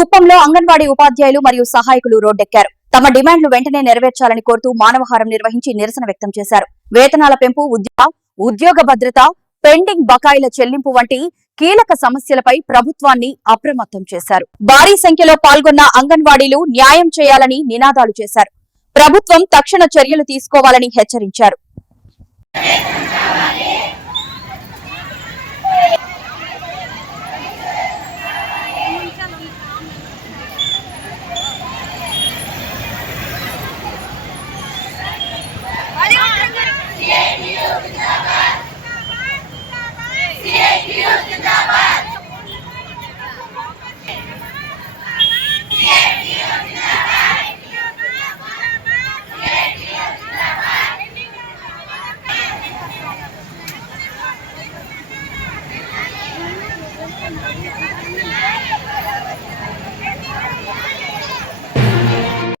కుప్పంలో అంగన్వాడీ ఉపాధ్యాయులు మరియు సహాయకులు రోడ్డెక్కారు. తమ డిమాండ్లు వెంటనే నెరవేర్చాలని కోరుతూ మానవహారం నిర్వహించి నిరసన వ్యక్తం చేశారు. వేతనాల పెంపు, ఉద్యోగ భద్రత, పెండింగ్ బకాయిల చెల్లింపు వంటి కీలక సమస్యలపై ప్రభుత్వాన్ని అప్రమత్తం చేశారు. భారీ సంఖ్యలో పాల్గొన్న అంగన్వాడీలు న్యాయం చేయాలని నినాదాలు చేశారు. ప్రభుత్వం తక్షణ చర్యలు తీసుకోవాలని హెచ్చరించారు.